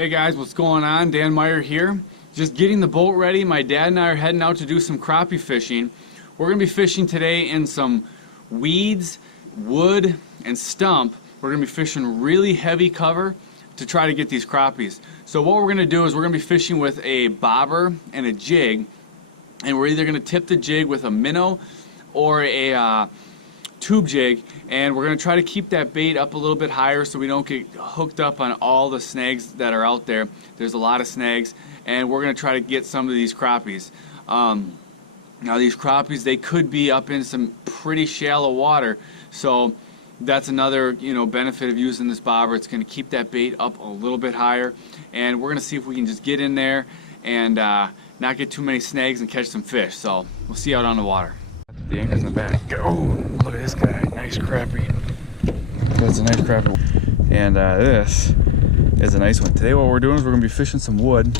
Hey guys, what's going on? Dan Meyer here. Just getting the boat ready. My dad and I are heading out to do some crappie fishing. We're going to be fishing today in some weeds, wood, and stump. We're going to be fishing really heavy cover to try to get these crappies. So what we're going to do is we're going to be fishing with a bobber and a jig, and we're either going to tip the jig with a minnow or a tube jig, and we're going to try to keep that bait up a little bit higher so we don't get hooked up on all the snags that are out there. There's a lot of snags, and we're going to try to get some of these crappies. Now these crappies, they could be up in some pretty shallow water, so that's another benefit of using this bobber. It's going to keep that bait up a little bit higher, and we're going to see if we can just get in there and not get too many snags and catch some fish. So we'll see you out on the water. The anchor's in the back. Oh, look at this guy. Nice crappie. That's a nice crappie. And this is a nice one. Today what we're doing is we're going to be fishing some wood.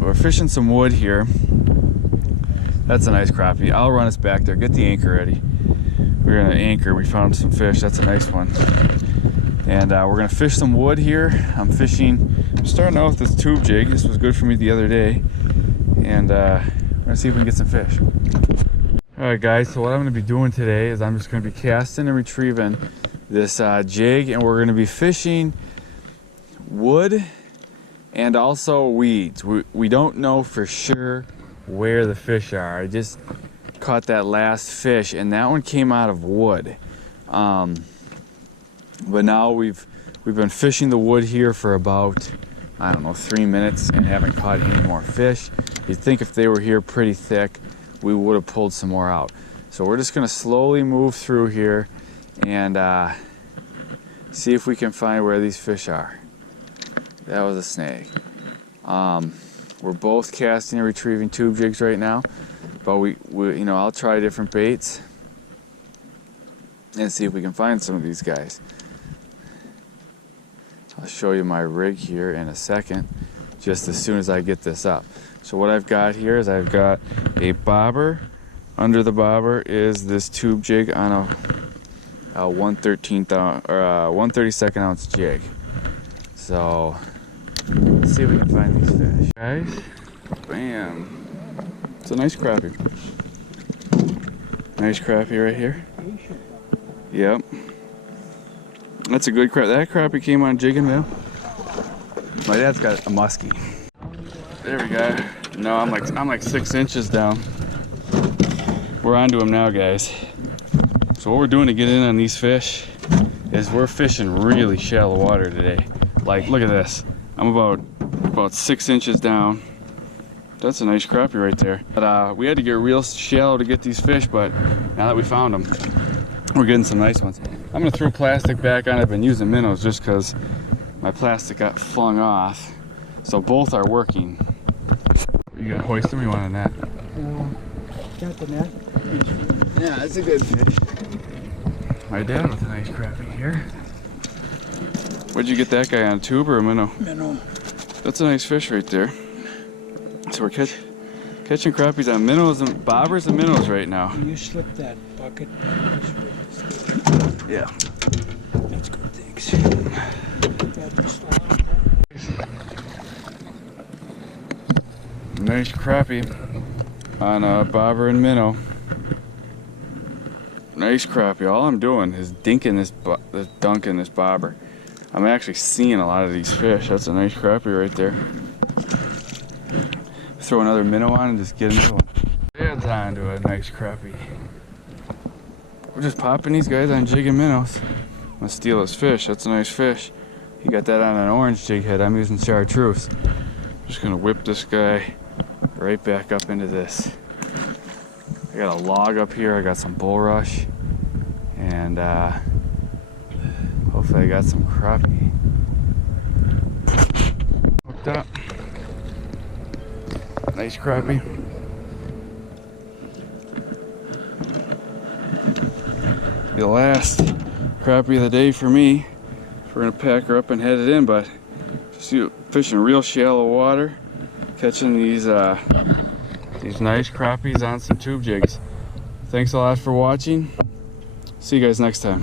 We're fishing some wood here. That's a nice crappie. I'll run us back there. Get the anchor ready. We're going to anchor. We found some fish. That's a nice one. And we're going to fish some wood here. I'm starting out with this tube jig. This was good for me the other day. And we're going to see if we can get some fish. Alright guys, so what I'm going to be doing today is I'm just going to be casting and retrieving this jig, and we're going to be fishing wood and also weeds. We don't know for sure where the fish are. I just caught that last fish, and that one came out of wood. But now we've been fishing the wood here for about, I don't know, 3 minutes and haven't caught any more fish. You'd think if they were here pretty thick, we would have pulled some more out. So we're just going to slowly move through here and see if we can find where these fish are. That was a snag. We're both casting and retrieving tube jigs right now, but I'll try different baits and see if we can find some of these guys. I'll show you my rig here in a second, just as soon as I get this up. So what I've got here is I've got a bobber. Under the bobber is this tube jig on a 1/32 ounce jig. So let's see if we can find these fish, guys. Bam! It's a nice crappie. Nice crappie right here. Yep. That's a good crappie. That crappie came on Jigging now. My dad's got a muskie. There we go. No, I'm like 6 inches down. We're onto him now, guys. So what we're doing to get in on these fish is we're fishing really shallow water today. Like, look at this. I'm about 6 inches down. That's a nice crappie right there. But we had to get real shallow to get these fish, but now that we found them, we're getting some nice ones. I'm gonna throw plastic back on. I've been using minnows just because my plastic got flung off. So both are working. You got hoist them or you want a net? Got the net. Yeah, that's a good fish. My dad with a nice crappie here. Where'd you get that guy on, a tube or a minnow? Minnow. That's a nice fish right there. So we're catching crappies on minnows and bobbers and minnows right now. Can you slip that bucket? Yeah. That's good, thanks. Nice crappie on a bobber and minnow. Nice crappie. All I'm doing is dunking this bobber. I'm actually seeing a lot of these fish. That's a nice crappie right there. Throw another minnow on and just get another one. Dad's on to a nice crappie. We're just popping these guys on jigging minnows. I'm gonna steal his fish. That's a nice fish. He got that on an orange jig head. I'm using chartreuse. Just gonna whip this guy right back up into this. I got a log up here. I got some bulrush, and hopefully I got some crappie. Hooked up. Nice crappie. The last crappie of the day for me. We're gonna pack her up and head it in, but just fishing real shallow water, catching these nice crappies on some tube jigs. Thanks a lot for watching. See you guys next time.